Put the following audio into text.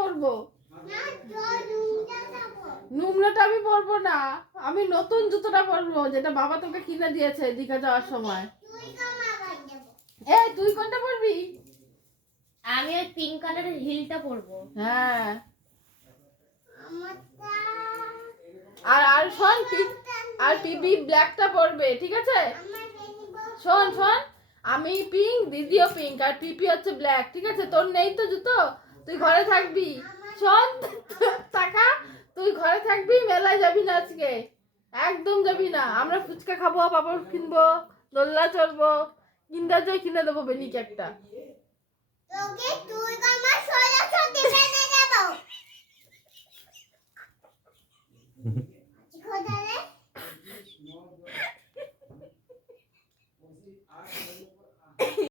পরবো? নোংরাটা আমি পরবো না, আমি নতুন জুতোটা পরবো যেটা বাবা তোকে কিনে দিয়েছে দীঘা যাওয়ার সময়। এই তুই কোনটা পরবি? আমি ওই পিঙ্ক কালারের হিলটা পরবো। হ্যাঁ আর আর শোন, আর পিপি ব্ল্যাকটা পরবে, ঠিক আছে? শোন শোন, আমি পিঙ্ক, দিদিও পিঙ্ক, আর পিপি হচ্ছে ব্ল্যাক, ঠিক আছে? তোর নেই তো জুতো, তুই ঘরে থাকবি। শোন টাকা, তুই ঘরে থাকবি, মেলায় যাবি না আজকে, একদম যাবি না। আমরা ফুচকা খাবো, পাপড় কিনবো, দোলনা চড়বো, কিন্ডার জয় কিনে দেবো বেনিকে একটা। তোকে তুই আমার 16 দিবে দেবো। খোদা রে